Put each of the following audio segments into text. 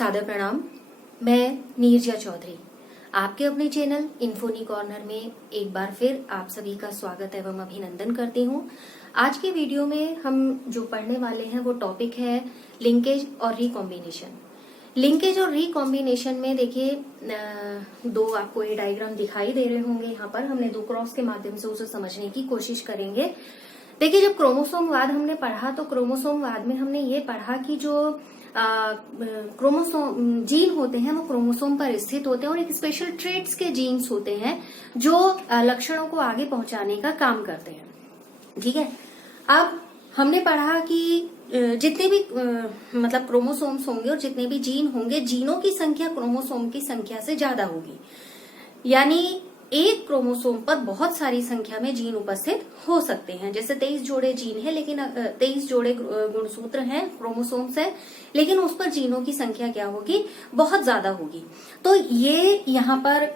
सादर प्रणाम। मैं नीरजा चौधरी आपके अपने चैनल इन्फोनी कॉर्नर में एक बार फिर आप सभी का स्वागत एवं अभिनंदन करती हूँ। आज के वीडियो में हम जो पढ़ने वाले हैं वो टॉपिक है लिंकेज और रिकॉम्बिनेशन। लिंकेज और रिकॉम्बिनेशन में देखिए दो आपको ये डायग्राम दिखाई दे रहे होंगे। यहाँ पर हमने दो क्रॉस के माध्यम से उसे समझने की कोशिश करेंगे। देखिए जब क्रोमोसोमवाद हमने पढ़ा तो क्रोमोसोमवाद में हमने ये पढ़ा कि जो क्रोमोसोम जीन होते हैं वो क्रोमोसोम पर स्थित होते हैं और एक स्पेशल ट्रेट्स के जीन्स होते हैं जो लक्षणों को आगे पहुंचाने का काम करते हैं। ठीक है, अब हमने पढ़ा कि जितने भी मतलब क्रोमोसोम्स होंगे और जितने भी जीन होंगे, जीनों की संख्या क्रोमोसोम की संख्या से ज्यादा होगी। यानी एक क्रोमोसोम पर बहुत सारी संख्या में जीन उपस्थित हो सकते हैं। जैसे 23 जोड़े जीन है लेकिन 23 जोड़े गुणसूत्र हैं, क्रोमोसोम्स है, लेकिन उस पर जीनों की संख्या क्या होगी, बहुत ज्यादा होगी। तो ये यहाँ पर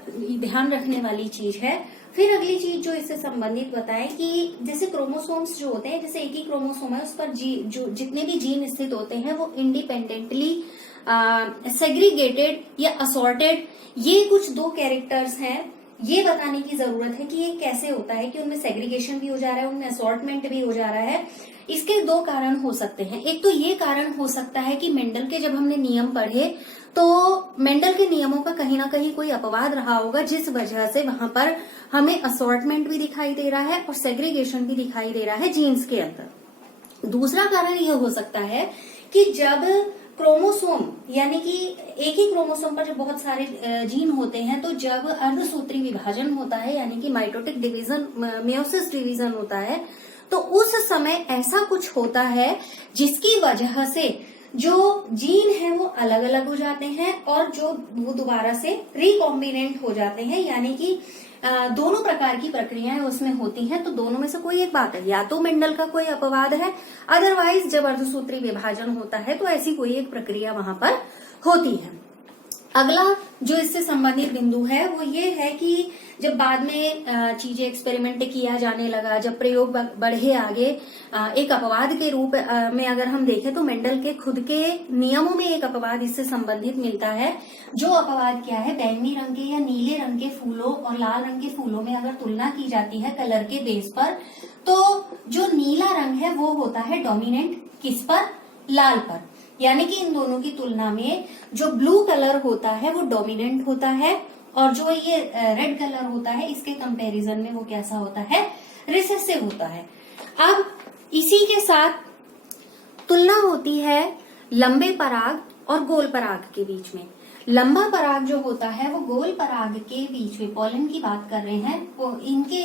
ध्यान रखने वाली चीज है। फिर अगली चीज जो इससे संबंधित बताएं कि जैसे क्रोमोसोम्स जो होते हैं, जैसे एक ही क्रोमोसोम है उस पर जो जितने भी जीन स्थित होते हैं वो इंडिपेंडेंटली सेग्रीगेटेड या असॉर्टेड, ये कुछ दो कैरेक्टर्स हैं। ये बताने की जरूरत है कि ये कैसे होता है कि उनमें सेग्रीगेशन भी हो जा रहा है, उनमें असॉर्टमेंट भी हो जा रहा है। इसके दो कारण हो सकते हैं। एक तो ये कारण हो सकता है कि मेंडल के जब हमने नियम पढ़े तो मेंडल के नियमों का कहीं ना कहीं कोई अपवाद रहा होगा, जिस वजह से वहां पर हमें असॉर्टमेंट भी दिखाई दे रहा है और सेग्रीगेशन भी दिखाई दे रहा है जीन्स के अंदर। दूसरा कारण यह हो सकता है कि जब क्रोमोसोम यानी कि एक ही क्रोमोसोम पर जब बहुत सारे जीन होते हैं तो जब अर्धसूत्री विभाजन होता है यानी कि माइटोटिक डिवीजन, मेयोसिस डिवीजन होता है, तो उस समय ऐसा कुछ होता है जिसकी वजह से जो जीन है वो अलग अलग हो जाते हैं और जो वो दोबारा से रिकॉम्बिनेंट हो जाते हैं। यानी कि दोनों प्रकार की प्रक्रियाएं उसमें होती हैं। तो दोनों में से कोई एक बात है, या तो मेंडल का कोई अपवाद है, अदरवाइज जब अर्धसूत्री विभाजन होता है तो ऐसी कोई एक प्रक्रिया वहां पर होती है। अगला जो इससे संबंधित बिंदु है वो ये है कि जब बाद में चीजें एक्सपेरिमेंट किया जाने लगा, जब प्रयोग बढ़े आगे, एक अपवाद के रूप में अगर हम देखें तो मेंडल के खुद के नियमों में एक अपवाद इससे संबंधित मिलता है। जो अपवाद क्या है, बैंगनी रंग के या नीले रंग के फूलों और लाल रंग के फूलों में अगर तुलना की जाती है कलर के बेस पर, तो जो नीला रंग है वो होता है डोमिनेंट किस पर, लाल पर। यानी कि इन दोनों की तुलना में जो ब्लू कलर होता है वो डोमिनेंट होता है और जो ये रेड कलर होता है इसके कंपैरिजन में वो कैसा होता है, रिसेसिव होता है। अब इसी के साथ तुलना होती है लंबे पराग और गोल पराग के बीच में। लंबा पराग जो होता है वो गोल पराग के बीच में, पॉलन की बात कर रहे हैं, वो इनके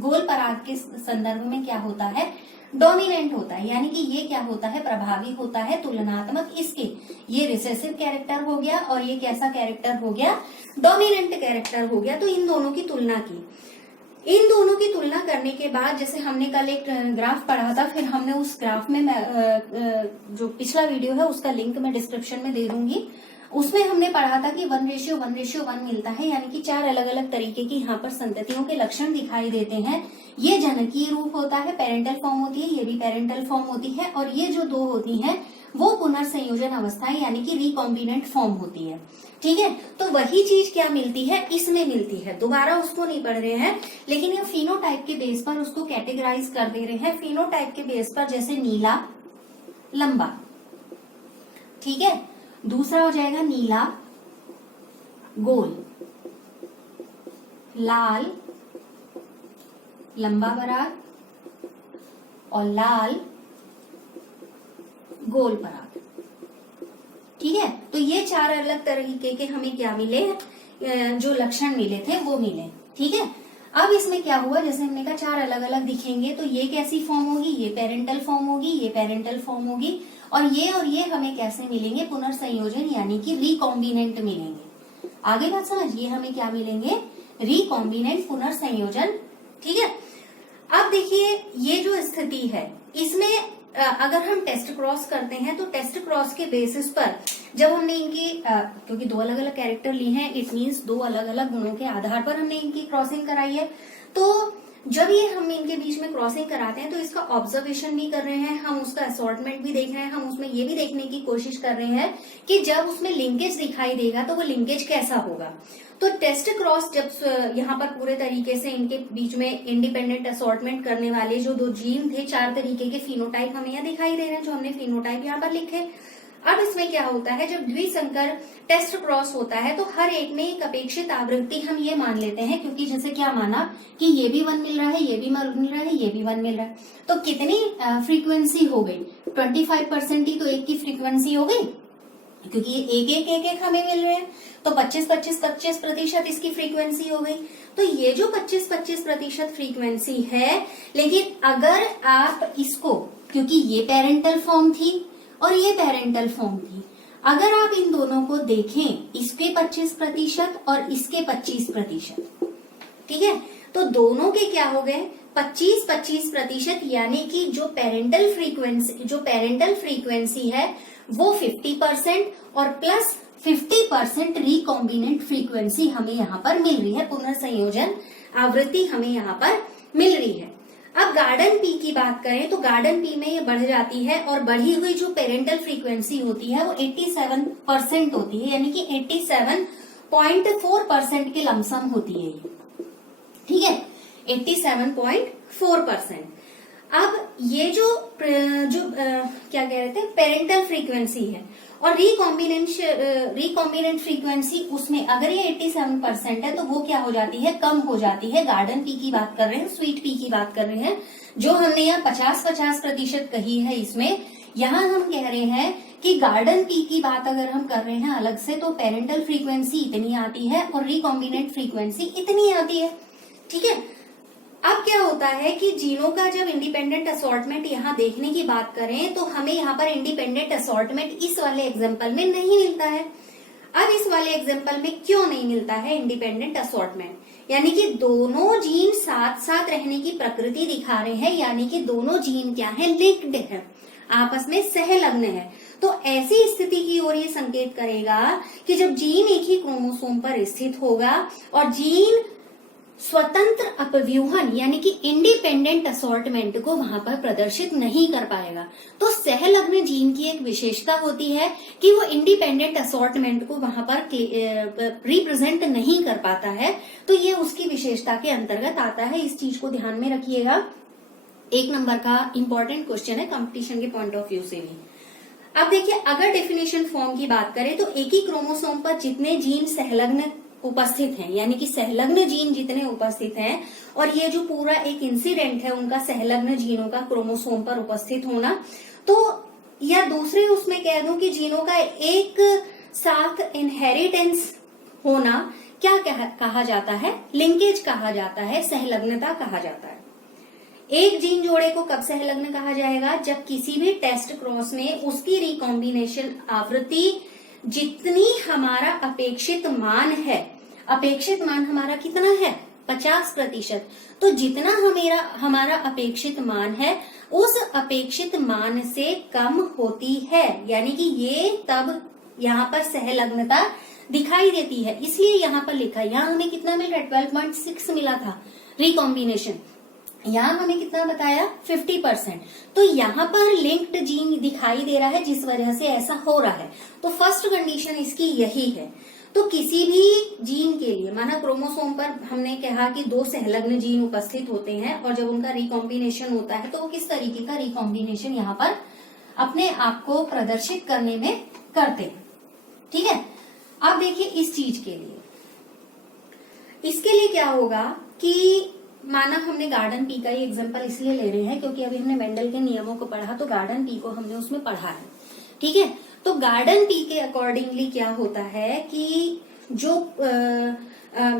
गोल पराग के संदर्भ में क्या होता है, डोमिनेंट होता है। यानी कि ये क्या होता है, प्रभावी होता है तुलनात्मक इसके। ये रिसेसिव कैरेक्टर हो गया और ये कैसा कैरेक्टर हो गया, डोमिनेंट कैरेक्टर हो गया। तो इन दोनों की तुलना की, इन दोनों की तुलना करने के बाद जैसे हमने कल एक ग्राफ पढ़ा था, फिर हमने उस ग्राफ में जो पिछला वीडियो है उसका लिंक मैं डिस्क्रिप्शन में दे दूंगी। उसमें हमने पढ़ा था कि 1:1:1 मिलता है। यानी कि चार अलग अलग तरीके की यहाँ पर संततियों के लक्षण दिखाई देते हैं। ये जनकीय रूप होता है, पेरेंटल फॉर्म होती है, ये भी पेरेंटल फॉर्म होती है, और ये जो दो होती हैं वो पुनर्संयोजन अवस्थाएं यानी कि रिकॉम्बिनेंट फॉर्म होती है। ठीक है, तो वही चीज क्या मिलती है, इसमें मिलती है। दोबारा उसको नहीं पढ़ रहे हैं, लेकिन ये फिनोटाइप के बेस पर उसको कैटेगराइज कर दे रहे हैं। फिनोटाइप के बेस पर जैसे नीला लंबा, ठीक है, दूसरा हो जाएगा नीला गोल, लाल लंबा पराग और लाल गोल पराग। ठीक है, तो ये चार अलग तरीके के हमें क्या मिले, जो लक्षण मिले थे वो मिले। ठीक है, अब इसमें क्या हुआ, जैसे हमने कहा चार अलग अलग दिखेंगे तो ये कैसी फॉर्म होगी, ये पेरेंटल फॉर्म होगी, ये पेरेंटल फॉर्म होगी, और ये हमें कैसे मिलेंगे, पुनर्संयोजन यानी कि रिकॉम्बिनेंट मिलेंगे। आगे बात समझिए, हमें क्या मिलेंगे, रिकॉम्बिनेंट पुनर्संयोजन। ठीक है, अब देखिए ये जो स्थिति है इसमें अगर हम टेस्ट क्रॉस करते हैं तो टेस्ट क्रॉस के बेसिस पर जब हमने इनकी क्योंकि दो अलग अलग कैरेक्टर लिए हैं, इट मीन्स दो अलग अलग गुणों के आधार पर हमने इनकी क्रॉसिंग कराई है, तो जब ये हम इनके बीच में क्रॉसिंग कराते हैं तो इसका ऑब्जर्वेशन भी कर रहे हैं, हम उसका असॉर्टमेंट भी देख रहे हैं, हम उसमें ये भी देखने की कोशिश कर रहे हैं कि जब उसमें लिंकेज दिखाई देगा तो वो लिंकेज कैसा होगा। तो टेस्ट क्रॉस जब यहाँ पर पूरे तरीके से इनके बीच में इंडिपेंडेंट असॉर्टमेंट करने वाले जो दो जीन थे, 4 तरीके के फिनोटाइप हमें यहाँ दिखाई दे रहे हैं, जो हमने फिनोटाइप यहाँ पर लिखे। अब इसमें क्या होता है, जब द्विसंकर टेस्ट क्रॉस होता है तो हर एक में एक अपेक्षित आवृत्ति हम ये मान लेते हैं, क्योंकि जैसे क्या माना कि ये भी 1 मिल रहा है, ये भी मिल रहा है, ये भी 1 मिल रहा है, तो कितनी फ्रीक्वेंसी हो गई, 25% ही तो एक की फ्रीक्वेंसी हो गई, क्योंकि एक हमें मिल रहे हैं, तो 25% इसकी फ्रीक्वेंसी हो गई। तो ये जो 25% फ्रीक्वेंसी है, लेकिन अगर आप इसको, क्योंकि ये पेरेंटल फॉर्म थी और ये पेरेंटल फॉर्म थी, अगर आप इन दोनों को देखें, इसके 25% और इसके 25%, ठीक है, तो दोनों के क्या हो गए 25-25%, यानी कि जो पेरेंटल फ्रीक्वेंसी है वो 50% और प्लस 50% रिकॉम्बिनेंट फ्रीक्वेंसी हमें यहाँ पर मिल रही है, पुनर्संयोजन आवृत्ति हमें यहाँ पर मिल रही है। अब गार्डन पी की बात करें तो गार्डन पी में ये बढ़ जाती है और बढ़ी हुई जो पेरेंटल फ्रीक्वेंसी होती है वो 87% होती है, यानी कि 87.4% के लमसम होती है ये, ठीक है, 87.4%। अब ये जो क्या कह रहे थे, पेरेंटल फ्रीक्वेंसी है और रिकॉम्बिनेंट फ्रीक्वेंसी, उसमें अगर ये 87% है तो वो क्या हो जाती है, कम हो जाती है। गार्डन पी की बात कर रहे हैं, स्वीट पी की बात कर रहे हैं, जो हमने यहाँ 50-50% कही है, इसमें यहाँ हम कह रहे हैं कि गार्डन पी की बात अगर हम कर रहे हैं अलग से, तो पेरेंटल फ्रीक्वेंसी इतनी आती है और रिकॉम्बिनेंट फ्रीक्वेंसी इतनी आती है, ठीक है। अब क्या होता है कि जीनों का जब इंडिपेंडेंट असॉर्टमेंट यहाँ देखने की बात करें तो हमें यहाँ पर इंडिपेंडेंट असॉर्टमेंट इस वाले एग्जाम्पल में नहीं मिलता है। अब इस वाले एग्जाम्पल में क्यों नहीं मिलता है इंडिपेंडेंट असॉर्टमेंट, यानी कि दोनों जीन साथ साथ रहने की प्रकृति दिखा रहे हैं, यानी कि दोनों जीन क्या है, लिंक्ड है, आपस में सहलग्न है। तो ऐसी स्थिति की ओर ये संकेत करेगा कि जब जीन एक ही क्रोमोसोम पर स्थित होगा और जीन स्वतंत्र अपव्यूहन यानी कि इंडिपेंडेंट असॉर्टमेंट को वहां पर प्रदर्शित नहीं कर पाएगा। तो सहलग्न जीन की एक विशेषता होती है कि वो इंडिपेंडेंट असॉर्टमेंट को वहां पर रिप्रेजेंट नहीं कर पाता है, तो ये उसकी विशेषता के अंतर्गत आता है। इस चीज को ध्यान में रखिएगा, 1 नंबर का इंपॉर्टेंट क्वेश्चन है कंपटीशन के पॉइंट ऑफ व्यू से भी। अब देखिए, अगर डेफिनेशन फॉर्म की बात करें तो एक ही क्रोमोसोम पर जितने जीन सहलग्न उपस्थित हैं, यानी कि सहलग्न जीन जितने उपस्थित हैं, और ये जो पूरा एक इंसिडेंट है उनका सहलग्न जीनों का क्रोमोसोम पर उपस्थित होना, तो या दूसरे उसमें कह दूं कि जीनों का एक साथ इनहेरिटेंस होना, क्या कहा जाता है, लिंकेज कहा जाता है, सहलग्नता कहा जाता है। एक जीन जोड़े को कब सहलग्न कहा जाएगा, जब किसी भी टेस्ट क्रॉस में उसकी रिकॉम्बिनेशन आवृत्ति जितनी हमारा अपेक्षित मान है, अपेक्षित मान हमारा कितना है 50%, तो जितना हमारा अपेक्षित मान है उस अपेक्षित मान से कम होती है, यानी कि ये तब यहाँ पर सहलग्नता दिखाई देती है। इसलिए यहाँ पर लिखा है, यहाँ हमें कितना मिल रहा है 12.6 मिला था रिकॉम्बिनेशन, यहाँ हमें कितना बताया 50%, तो यहाँ पर लिंक्ड जीन दिखाई दे रहा है जिस वजह से ऐसा हो रहा है। तो फर्स्ट कंडीशन इसकी यही है। तो किसी भी जीन के लिए, माना क्रोमोसोम पर हमने कहा कि 2 सहलग्न जीन उपस्थित होते हैं और जब उनका रिकॉम्बिनेशन होता है तो वो किस तरीके का रिकॉम्बिनेशन यहाँ पर अपने आप को प्रदर्शित करने में करते हैं, ठीक है। अब देखिए इस चीज के लिए, इसके लिए क्या होगा कि माना हमने गार्डन पी का ही एग्जांपल इसलिए ले रहे हैं क्योंकि अभी हमने मेंडल के नियमों को पढ़ा, तो गार्डन पी को हमने उसमें पढ़ा है, ठीक है। तो गार्डन पी के अकॉर्डिंगली क्या होता है कि जो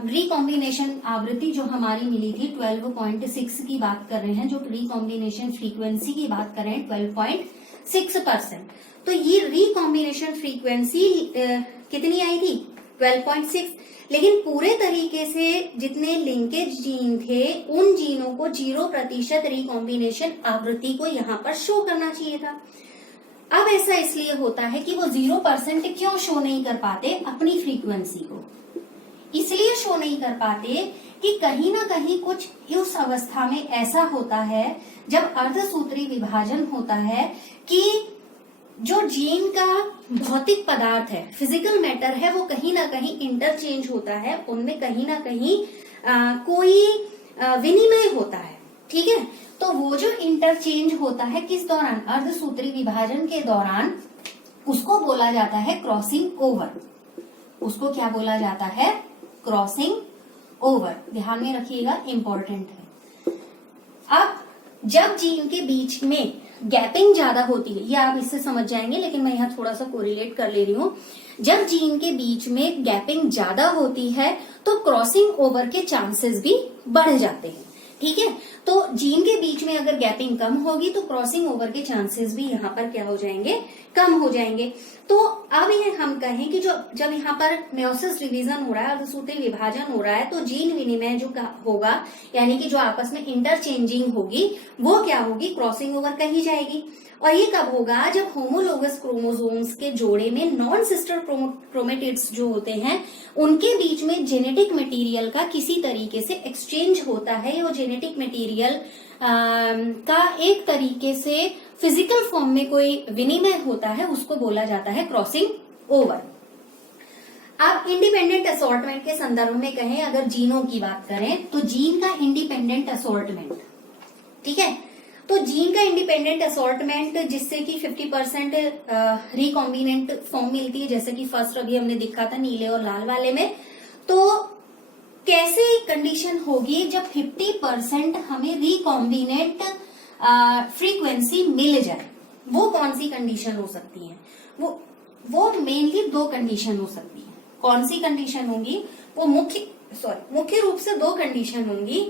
रिकॉम्बिनेशन आवृत्ति जो हमारी मिली थी 12.6 की बात कर रहे हैं, जो रिकॉम्बिनेशन फ्रीक्वेंसी की बात कर रहे हैं 12.6%, तो ये रिकॉम्बिनेशन फ्रीक्वेंसी कितनी आई थी 12.6, लेकिन पूरे तरीके से जितने लिंकेज जीन थे उन जीनों को 0% रिकॉम्बिनेशन आवृत्ति को यहाँ पर शो करना चाहिए था। अब ऐसा इसलिए होता है कि वो 0% क्यों शो नहीं कर पाते अपनी फ्रीक्वेंसी को, इसलिए शो नहीं कर पाते कि कहीं ना कहीं कुछ उस अवस्था में ऐसा होता है जब अर्धसूत्री विभाजन होता है कि जो जीन का भौतिक पदार्थ है, फिजिकल मैटर है, वो कहीं ना कहीं इंटरचेंज होता है, उनमें कहीं ना कहीं कोई विनिमय होता है। ठीक है, तो वो जो इंटरचेंज होता है किस दौरान, अर्धसूत्री विभाजन के दौरान, उसको बोला जाता है क्रॉसिंग ओवर। उसको क्या बोला जाता है, क्रॉसिंग ओवर। ध्यान में रखिएगा, इंपॉर्टेंट है। अब जब जीन के बीच में गैपिंग ज्यादा होती है, ये आप इससे समझ जाएंगे, लेकिन मैं यहाँ थोड़ा सा कोरिलेट कर ले रही हूँ। जब जीन के बीच में गैपिंग ज्यादा होती है तो क्रॉसिंग ओवर के चांसेस भी बढ़ जाते हैं। ठीक है, तो जीन के बीच में अगर गैपिंग कम होगी तो क्रॉसिंग ओवर के चांसेस भी यहाँ पर क्या हो जाएंगे, कम हो जाएंगे। तो अब ये हम कहें कि जब यहाँ पर मेयोसिस डिवीजन हो रहा है, अर्धसूत्री विभाजन हो रहा है, तो जीन विनिमय जो होगा, यानी कि जो आपस में इंटरचेंजिंग होगी, वो क्या होगी, क्रॉसिंग ओवर कही जाएगी। और ये कब होगा, जब होमोलोगस क्रोमोसोम्स के जोड़े में नॉन सिस्टर क्रोमेटिड्स जो होते हैं, उनके बीच में जेनेटिक मटेरियल का किसी तरीके से एक्सचेंज होता है। वो जेनेटिक मटेरियल का एक तरीके से फिजिकल फॉर्म में कोई विनिमय होता है, उसको बोला जाता है क्रॉसिंग ओवर। अब इंडिपेंडेंट असॉर्टमेंट के संदर्भ में कहें, अगर जीनों की बात करें, तो जीन का इंडिपेंडेंट असॉर्टमेंट, ठीक है, तो जीन का इंडिपेंडेंट असॉर्टमेंट जिससे कि 50% रिकॉम्बिनेंट फॉर्म मिलती है, जैसे कि फर्स्ट अभी हमने देखा था नीले और लाल वाले में। तो कैसे कंडीशन होगी जब 50% हमें रिकॉम्बिनेंट फ्रीक्वेंसी मिल जाए, वो कौन सी कंडीशन हो सकती है, वो मेनली दो कंडीशन हो सकती है। कौन सी कंडीशन होंगी, वो मुख्य रूप से दो कंडीशन होंगी।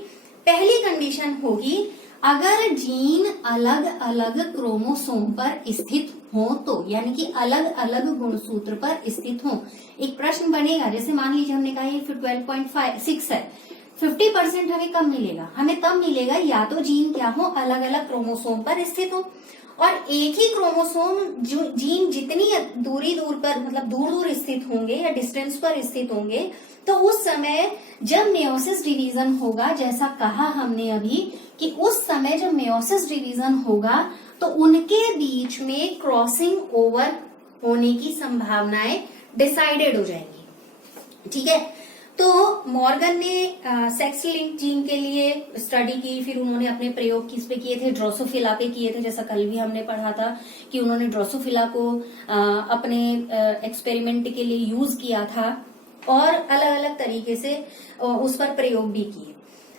पहली कंडीशन होगी अगर जीन अलग अलग क्रोमोसोम पर स्थित हो तो, यानी कि अलग अलग गुणसूत्र पर स्थित हो। एक प्रश्न बनेगा, जैसे मान लीजिए हमने कहा ये 12.6 है, 50% हमें कब मिलेगा, हमें तब मिलेगा या तो जीन क्या हो, अलग अलग क्रोमोसोम पर स्थित हो, और एक ही क्रोमोसोम जीन जितनी दूर पर, मतलब दूर दूर स्थित होंगे या डिस्टेंस पर स्थित होंगे, तो उस समय जब मेयोसिस डिवीजन होगा, जैसा कहा हमने अभी कि उस समय जब मेयोसिस डिवीजन होगा तो उनके बीच में क्रॉसिंग ओवर होने की संभावनाएं डिसाइडेड हो जाएंगी। ठीक है, तो मॉर्गन ने सेक्स लिंक जीन के लिए स्टडी की, फिर उन्होंने अपने प्रयोग किस पे किए थे, ड्रोसोफिला पे किए थे, जैसा कल भी हमने पढ़ा था कि उन्होंने ड्रोसोफिला को अपने एक्सपेरिमेंट के लिए यूज किया था और अलग अलग तरीके से उस पर प्रयोग भी किए।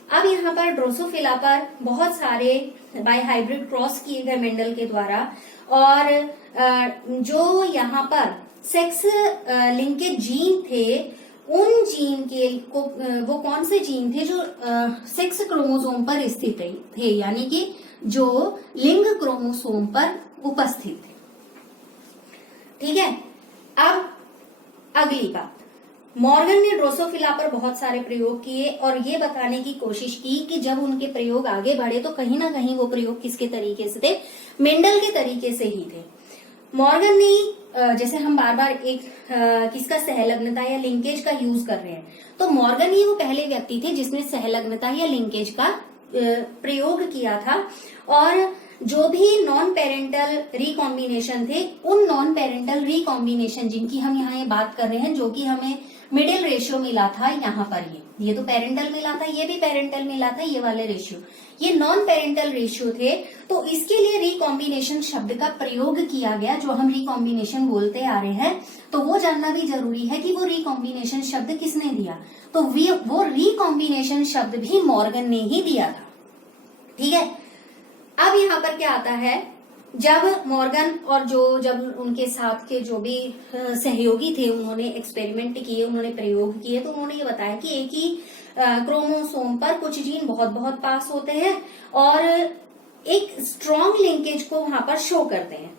अब यहाँ पर ड्रोसोफिला पर बहुत सारे बाय हाइब्रिड क्रॉस किए गए मेंडल के द्वारा, और जो यहाँ पर सेक्स लिंकेज जीन थे, उन जीन के वो कौन से जीन थे जो सेक्स क्रोमोसोम पर स्थित थे, यानी कि जो लिंग क्रोमोसोम पर उपस्थित थे। ठीक है, अब अगली बात, मॉर्गन ने ड्रोसोफिला पर बहुत सारे प्रयोग किए और ये बताने की कोशिश की कि जब उनके प्रयोग आगे बढ़े तो कहीं ना कहीं वो प्रयोग किसके तरीके से थे, मेंडल के तरीके से ही थे। मॉर्गन ने, जैसे हम बार बार एक किसका सहलग्नता या लिंकेज का यूज कर रहे हैं, तो मॉर्गन ही वो पहले व्यक्ति थे जिसने सहलग्नता या लिंकेज का प्रयोग किया था, और जो भी नॉन पेरेंटल रिकॉम्बिनेशन थे, उन नॉन पेरेंटल रिकॉम्बिनेशन जिनकी हम यहाँ ये बात कर रहे हैं, जो कि हमें मिडिल रेशियो मिला था यहाँ पर, ये तो पेरेंटल मिला था, ये भी पेरेंटल मिला था, ये वाले रेशियो, ये नॉन पेरेंटल रेशियो थे। तो इसके लिए रिकॉम्बिनेशन शब्द का प्रयोग किया गया, जो हम रिकॉम्बिनेशन बोलते आ रहे हैं। तो वो जानना भी जरूरी है कि वो रिकॉम्बिनेशन शब्द किसने दिया, तो वो रिकॉम्बिनेशन शब्द भी मॉर्गन ने ही दिया था। ठीक है, अब यहाँ पर क्या आता है, जब मॉर्गन और जब उनके साथ के जो भी सहयोगी थे, उन्होंने एक्सपेरिमेंट किए, उन्होंने प्रयोग किए, तो उन्होंने ये बताया कि एक ही क्रोमोसोम पर कुछ जीन बहुत बहुत पास होते हैं और एक स्ट्रॉन्ग लिंकेज को वहां पर शो करते हैं,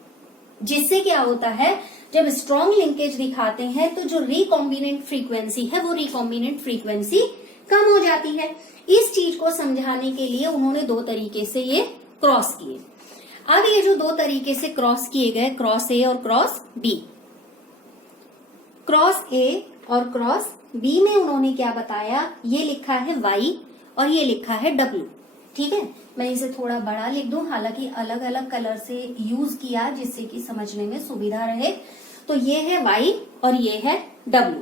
जिससे क्या होता है, जब स्ट्रॉन्ग लिंकेज दिखाते हैं तो जो रिकॉम्बिनेंट फ्रीक्वेंसी है, वो रिकॉम्बिनेंट फ्रीक्वेंसी कम हो जाती है। इस चीज को समझाने के लिए उन्होंने दो तरीके से ये क्रॉस किए। अब ये जो दो तरीके से क्रॉस किए गए, क्रॉस ए और क्रॉस बी। क्रॉस ए और क्रॉस बी में उन्होंने क्या बताया, ये लिखा है y और ये लिखा है w। ठीक है, मैं इसे थोड़ा बड़ा लिख दूं, हालांकि अलग अलग कलर से यूज किया जिससे कि समझने में सुविधा रहे। तो ये है y और ये है w।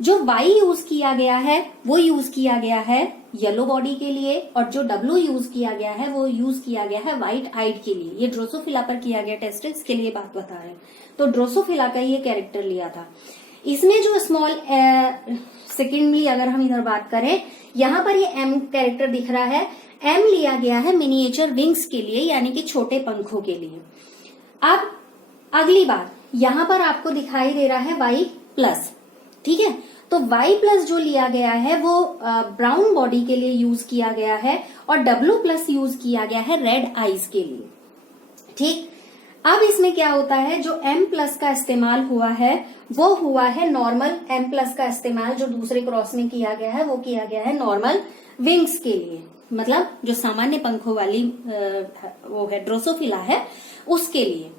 जो y यूज किया गया है वो यूज किया गया है येलो बॉडी के लिए, और जो w यूज किया गया है वो यूज किया गया है व्हाइट आइड के लिए। ये ड्रोसोफिला पर किया गया टेस्ट है, इसके लिए बात बता रहे हैं। तो ड्रोसोफिला का ये कैरेक्टर लिया था। इसमें जो स्मॉल सेकेंडली अगर हम इधर बात करें, यहाँ पर ये m कैरेक्टर दिख रहा है, m लिया गया है मिनिएचर विंग्स के लिए, यानी कि छोटे पंखों के लिए। अब अगली बात, यहाँ पर आपको दिखाई दे रहा है y प्लस। ठीक है, तो y प्लस जो लिया गया है वो ब्राउन बॉडी के लिए यूज किया गया है, और w प्लस यूज किया गया है रेड आईज के लिए। ठीक, अब इसमें क्या होता है, जो m प्लस का इस्तेमाल हुआ है वो हुआ है नॉर्मल। m प्लस का इस्तेमाल जो दूसरे क्रॉस में किया गया है वो किया गया है नॉर्मल विंग्स के लिए, मतलब जो सामान्य पंखों वाली वो है ड्रोसोफिला है उसके लिए।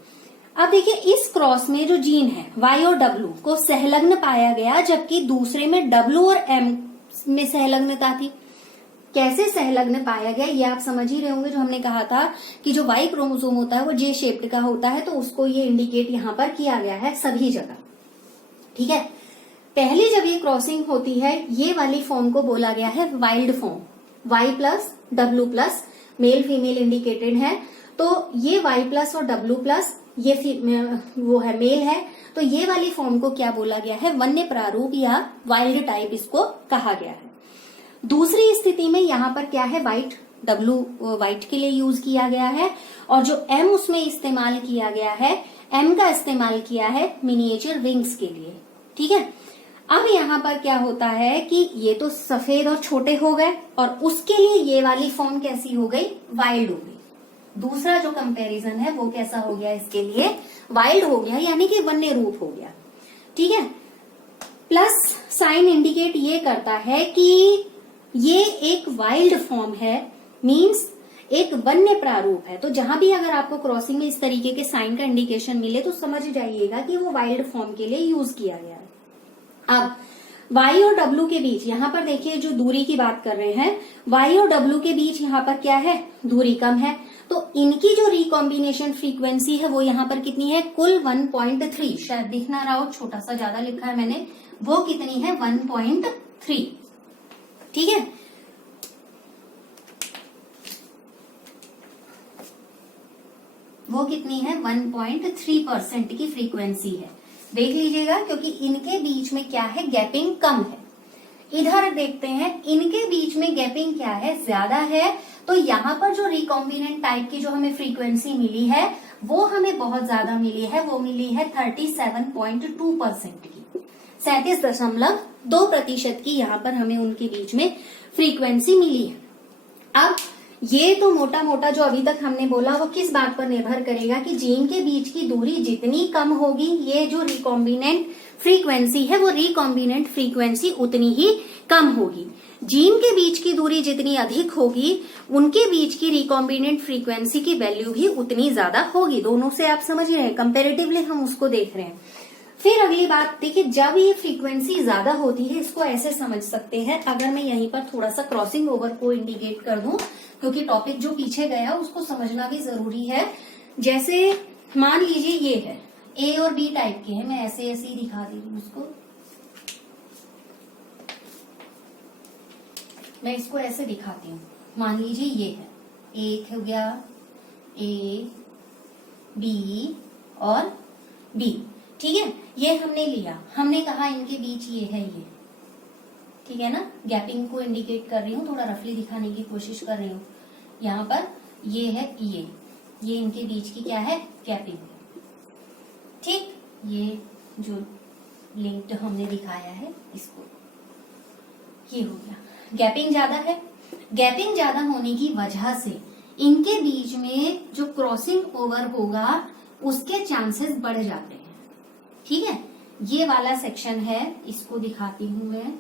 अब देखिए, इस क्रॉस में जो जीन है y और w को सहलग्न पाया गया, जबकि दूसरे में w और m में सहलग्नता थी। कैसे सहलग्न पाया गया ये आप समझ ही रहे होंगे। जो हमने कहा था कि जो y क्रोमोसोम होता है वो जे शेप्ड का होता है, तो उसको ये इंडिकेट यहाँ पर किया गया है सभी जगह। ठीक है, पहले जब ये क्रॉसिंग होती है ये वाली फॉर्म को बोला गया है wild form, y plus w plus male female indicated है। तो ये y प्लस और w प्लस ये वो है मेल है, तो ये वाली फॉर्म को क्या बोला गया है, वन्य प्रारूप या वाइल्ड टाइप इसको कहा गया है। दूसरी स्थिति में यहाँ पर क्या है, व्हाइट w व्हाइट के लिए यूज किया गया है, और जो m उसमें इस्तेमाल किया गया है, m का इस्तेमाल किया है मिनिएचर विंग्स के लिए। ठीक है, अब यहाँ पर क्या होता है कि ये तो सफेद और छोटे हो गए, और उसके लिए ये वाली फॉर्म कैसी हो गई, वाइल्ड हो गई। दूसरा जो कंपैरिजन है वो कैसा हो गया, इसके लिए वाइल्ड हो गया, यानी कि वन्य रूप हो गया। ठीक है, प्लस साइन इंडिकेट ये करता है कि ये एक वाइल्ड फॉर्म है, मींस एक वन्य प्रारूप है। तो जहां भी अगर आपको क्रॉसिंग में इस तरीके के साइन का इंडिकेशन मिले तो समझ जाइएगा कि वो वाइल्ड फॉर्म के लिए यूज किया गया है। अब y और w के बीच यहाँ पर देखिए जो दूरी की बात कर रहे हैं, y और w के बीच यहाँ पर क्या है, दूरी कम है, तो इनकी जो रिकॉम्बिनेशन फ्रीक्वेंसी है वो यहाँ पर कितनी है, कुल 1.3। शायद दिख ना रहा हो, छोटा सा ज्यादा लिखा है मैंने, वो कितनी है 1.3। ठीक है, वो कितनी है 1.3% की फ्रीक्वेंसी है। देख लीजिएगा, क्योंकि इनके बीच में क्या है, गैपिंग कम है। इधर देखते हैं, इनके बीच में गैपिंग क्या है, ज्यादा है। तो यहाँ पर जो रिकॉम्बिनेंट टाइप की जो हमें फ्रीक्वेंसी मिली है वो हमें बहुत ज्यादा मिली है, वो मिली है 37.2% की, 37.2% की यहाँ पर हमें उनके बीच में फ्रीक्वेंसी मिली है। अब ये तो मोटा मोटा जो अभी तक हमने बोला वो किस बात पर निर्भर करेगा कि जीन के बीच की दूरी जितनी कम होगी, ये जो रिकॉम्बिनेंट फ्रीक्वेंसी है वो रिकॉम्बिनेंट फ्रीक्वेंसी उतनी ही कम होगी। जीन के बीच की दूरी जितनी अधिक होगी, उनके बीच की रिकॉम्बिनेंट फ्रीक्वेंसी की वैल्यू भी उतनी ज्यादा होगी। दोनों से आप समझ रहे हैं, कंपेरेटिवली हम उसको देख रहे हैं। फिर अगली बात देखिए, जब ये फ्रीक्वेंसी ज्यादा होती है, इसको ऐसे समझ सकते हैं, अगर मैं यहीं पर थोड़ा सा क्रॉसिंग ओवर को इंडिकेट कर दूं, क्योंकि टॉपिक जो पीछे गया उसको समझना भी जरूरी है। जैसे मान लीजिए ये है ए और बी टाइप के हैं, मैं ऐसे ऐसे ही दिखा दे रही हूँ उसको, मैं इसको ऐसे दिखाती हूँ। मान लीजिए ये है, एक हो गया ए बी और बी, ठीक है, ये हमने लिया, हमने कहा इनके बीच ये है ये, ठीक है ना, गैपिंग को इंडिकेट कर रही हूँ, थोड़ा रफली दिखाने की कोशिश कर रही हूँ। यहाँ पर ये है ये इनके बीच की क्या है, गैपिंग। ठीक, ये जो लिंक्ड हमने दिखाया है इसको, ये हो गया, गैपिंग ज्यादा है। गैपिंग ज्यादा होने की वजह से इनके बीच में जो क्रॉसिंग ओवर होगा उसके चांसेस बढ़ जाते हैं। ठीक है, ये वाला सेक्शन है, इसको दिखाती हूं मैं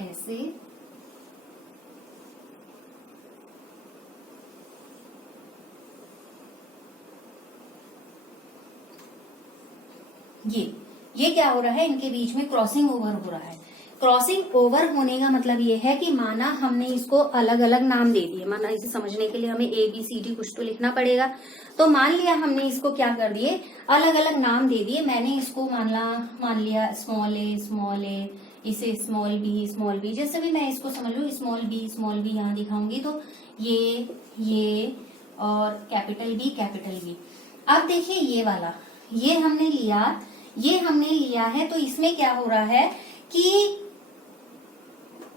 ऐसे, ये क्या हो रहा है, इनके बीच में क्रॉसिंग ओवर हो रहा है। क्रॉसिंग ओवर होने का मतलब ये है कि माना हमने इसको अलग अलग नाम दे दिए, माना इसे समझने के लिए हमें ABCD कुछ तो लिखना पड़ेगा। तो मान लिया हमने इसको क्या कर दिए, अलग अलग नाम दे दिए। मैंने इसको मान लिया स्मॉल a, इसे स्मॉल b, जैसे भी मैं इसको समझ लूँ, स्मॉल b यहाँ दिखाऊंगी तो ये और कैपिटल B। अब देखिए ये वाला, ये हमने लिया है, तो इसमें क्या हो रहा है कि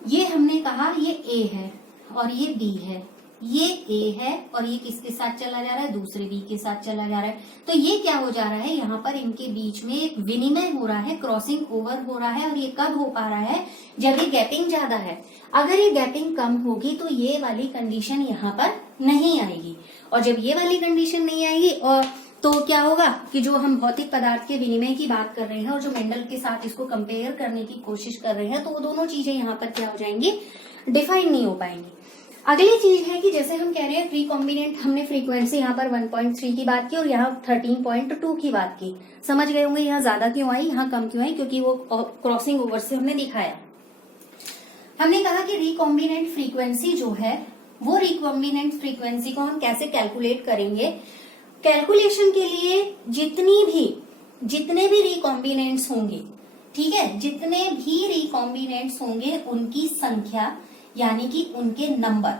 ये हमने कहा ये A है और ये B है, ये A है और ये किसके साथ चला जा रहा है, दूसरे B के साथ चला जा रहा है। तो ये क्या हो जा रहा है, यहाँ पर इनके बीच में एक विनिमय हो रहा है, क्रॉसिंग ओवर हो रहा है। और ये कब हो पा रहा है, जब ये गैपिंग ज्यादा है। अगर ये गैपिंग कम होगी तो ये वाली कंडीशन यहाँ पर नहीं आएगी, और जब ये वाली कंडीशन नहीं आएगी और तो क्या होगा कि जो हम भौतिक पदार्थ के विनिमय की बात कर रहे हैं और जो मेंडल के साथ इसको कंपेयर करने की कोशिश कर रहे हैं, तो वो दोनों चीजें यहाँ पर क्या हो जाएंगी, डिफाइन नहीं हो पाएंगी। अगली चीज है कि जैसे हम कह रहे हैं रिकॉम्बिनेंट, हमने फ्रीक्वेंसी यहाँ पर 1.3 की बात की और यहाँ 13.2 की बात की। समझ गए होंगे यहाँ ज्यादा क्यों आई, यहाँ कम क्यों आई, क्योंकि वो क्रॉसिंग ओवर से हमने दिखाया। हमने कहा कि रिकॉम्बिनेंट फ्रीक्वेंसी जो है, वो रिकॉम्बिनेंट फ्रीक्वेंसी को हम कैसे कैलकुलेट करेंगे। कैलकुलेशन के लिए जितने भी रिकॉम्बिनेंट्स होंगे, ठीक है, जितने भी रिकॉम्बिनेंट्स होंगे उनकी संख्या यानी कि उनके नंबर,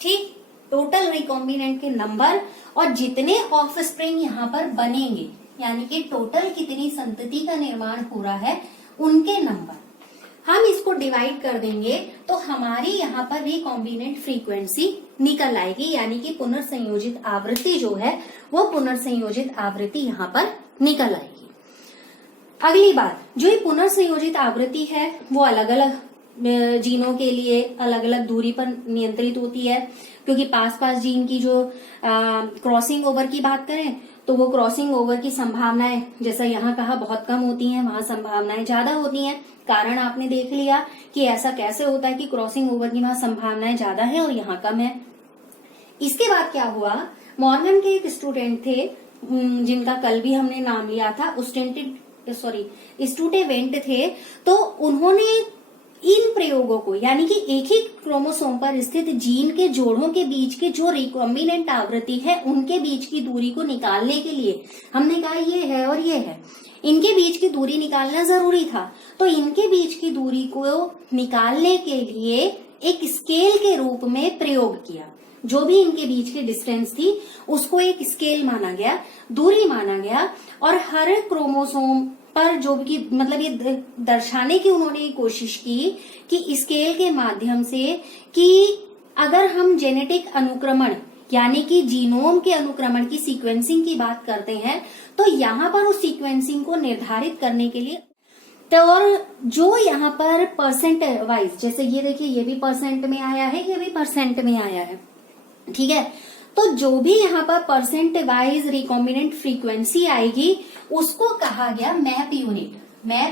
ठीक, टोटल रिकॉम्बिनेंट के नंबर और जितने ऑफस्प्रिंग यहाँ पर बनेंगे यानी कि टोटल कितनी संतति का निर्माण हो रहा है उनके नंबर, हम इसको डिवाइड कर देंगे तो हमारी यहाँ पर रिकॉम्बिनेंट फ्रीक्वेंसी निकल आएगी, यानी कि पुनर्संयोजित आवृत्ति जो है वो पुनर्संयोजित आवृत्ति यहाँ पर निकल आएगी। अगली बात, जो ये पुनर्संयोजित आवृत्ति है वो अलग अलग जीनों के लिए अलग अलग दूरी पर नियंत्रित होती है, क्योंकि पास जीन की जो क्रॉसिंग ओवर की बात करें तो वो क्रॉसिंग ओवर की संभावनाएं, जैसा यहाँ कहा, बहुत कम होती हैं, वहां संभावनाएं ज्यादा होती हैं। कारण आपने देख लिया कि ऐसा कैसे होता है कि क्रॉसिंग ओवर की वहां संभावनाएं ज्यादा है और यहाँ कम है। इसके बाद क्या हुआ, मॉर्गन के एक स्टूडेंट थे जिनका कल भी हमने नाम लिया था, स्टूडेवेंट थे, तो उन्होंने इन प्रयोगों को, यानी कि एक ही क्रोमोसोम पर स्थित जीन के जोड़ों के बीच के जो रिकॉम्बिनेंट आवृत्ति है उनके बीच की दूरी को निकालने के लिए, हमने कहा ये है और ये है, इनके बीच की दूरी निकालना जरूरी था। तो इनके बीच की दूरी को निकालने के लिए एक स्केल के रूप में प्रयोग किया। जो भी इनके बीच की डिस्टेंस थी उसको एक स्केल माना गया, दूरी माना गया, और हर क्रोमोसोम पर जो भी, मतलब ये दर्शाने की उन्होंने कोशिश की कि स्केल के माध्यम से कि अगर हम जेनेटिक अनुक्रमण यानी कि जीनोम के अनुक्रमण की सीक्वेंसिंग की बात करते हैं तो यहाँ पर उस सीक्वेंसिंग को निर्धारित करने के लिए, तो और जो यहाँ पर परसेंट वाइज, जैसे ये देखिए ये भी परसेंट में आया है, ये भी परसेंट में आया है, ठीक है, तो जो भी यहाँ पर परसेंट वाइज रिकॉम्बिनेंट फ्रीक्वेंसी आएगी उसको कहा गया मैप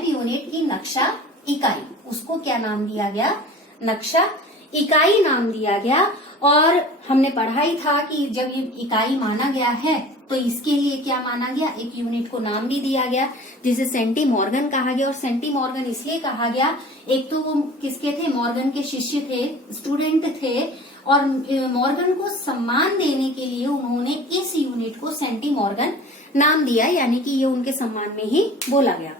यूनिट की नक्शा इकाई। उसको क्या नाम दिया गया, नक्शा इकाई नाम दिया गया। और हमने पढ़ा ही था कि जब ये इकाई माना गया है तो इसके लिए क्या माना गया, एक यूनिट को नाम भी दिया गया जिसे सेंटीमॉर्गन कहा गया। और सेंटीमॉर्गन इसलिए कहा गया, एक तो वो किसके थे, मॉर्गन के शिष्य थे, स्टूडेंट थे, और मॉर्गन को सम्मान देने के लिए उन्होंने इस यूनिट को सेंटीमॉर्गन नाम दिया, यानी कि ये उनके सम्मान में ही बोला गया।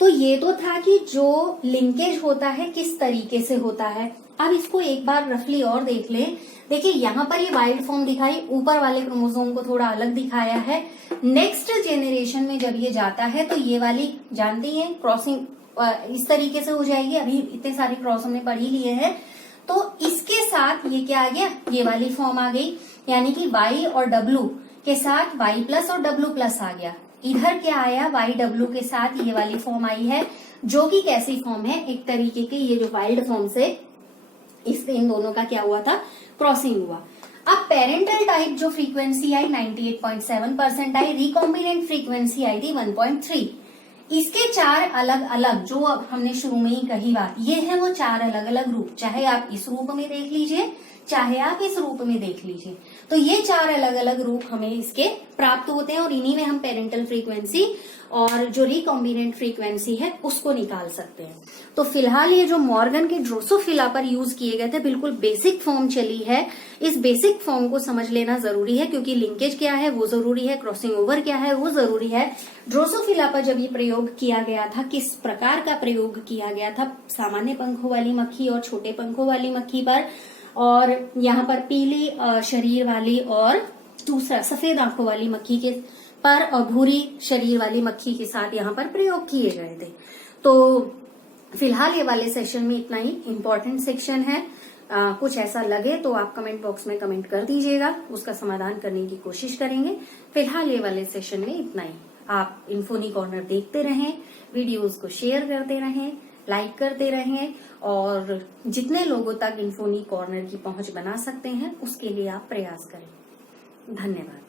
तो ये तो था कि जो लिंकेज होता है किस तरीके से होता है। अब इसको एक बार रफली और देख लें। देखिए यहाँ पर ये वाइल्ड फॉर्म दिखाई, ऊपर वाले क्रोमोसोम को थोड़ा अलग दिखाया है। नेक्स्ट जेनरेशन में जब ये जाता है तो ये वाली जानती हैं क्रॉसिंग इस तरीके से हो जाएगी। अभी इतने सारे क्रॉस हमने पढ़ ही लिए हैं। तो इसके साथ ये क्या आ गया, ये वाली फॉर्म आ गई, यानी कि Y और W के साथ Y+ और W+ आ गया। इधर क्या आया, YW के साथ ये वाली फॉर्म आई है, जो कि कैसी फॉर्म है, एक तरीके के ये जो वाइल्ड फॉर्म से इन दोनों का क्या हुआ था, क्रॉसिंग हुआ। अब पेरेंटल टाइप जो फ्रीक्वेंसी आई 98.7% आई, रिकॉम्बिनेंट फ्रीक्वेंसी आई थी 1.3। इसके चार अलग अलग, जो अब हमने शुरू में ही कही बात, ये है वो चार अलग अलग रूप, चाहे आप इस रूप में देख लीजिए, चाहे आप इस रूप में देख लीजिए। तो ये 4 अलग अलग रूप हमें इसके प्राप्त होते हैं और इन्हीं में हम पेरेंटल फ्रीक्वेंसी और जो रिकॉम्बिनेंट फ्रीक्वेंसी है उसको निकाल सकते हैं। तो फिलहाल ये जो मॉर्गन के ड्रोसोफिला पर यूज किए गए थे, बिल्कुल बेसिक फॉर्म चली है। इस बेसिक फॉर्म को समझ लेना जरूरी है, क्योंकि लिंकेज क्या है वो जरूरी है, क्रॉसिंग ओवर क्या है वो जरूरी है। ड्रोसोफिला पर जब ये प्रयोग किया गया था, किस प्रकार का प्रयोग किया गया था, सामान्य पंखों वाली मक्खी और छोटे पंखों वाली मक्खी पर, और यहाँ पर पीली शरीर वाली और दूसरा सफेद आंखों वाली मक्खी के पर और भूरी शरीर वाली मक्खी के साथ यहाँ पर प्रयोग किए गए थे। तो फिलहाल ये वाले सेशन में इतना ही इम्पोर्टेंट सेक्शन है। कुछ ऐसा लगे तो आप कमेंट बॉक्स में कमेंट कर दीजिएगा, उसका समाधान करने की कोशिश करेंगे। फिलहाल ये वाले सेशन में इतना ही। आप इन्फोनी कॉर्नर देखते रहें, वीडियोस को शेयर करते रहें, लाइक करते रहें, और जितने लोगों तक इन्फोनी कॉर्नर की पहुंच बना सकते हैं उसके लिए आप प्रयास करें। धन्यवाद।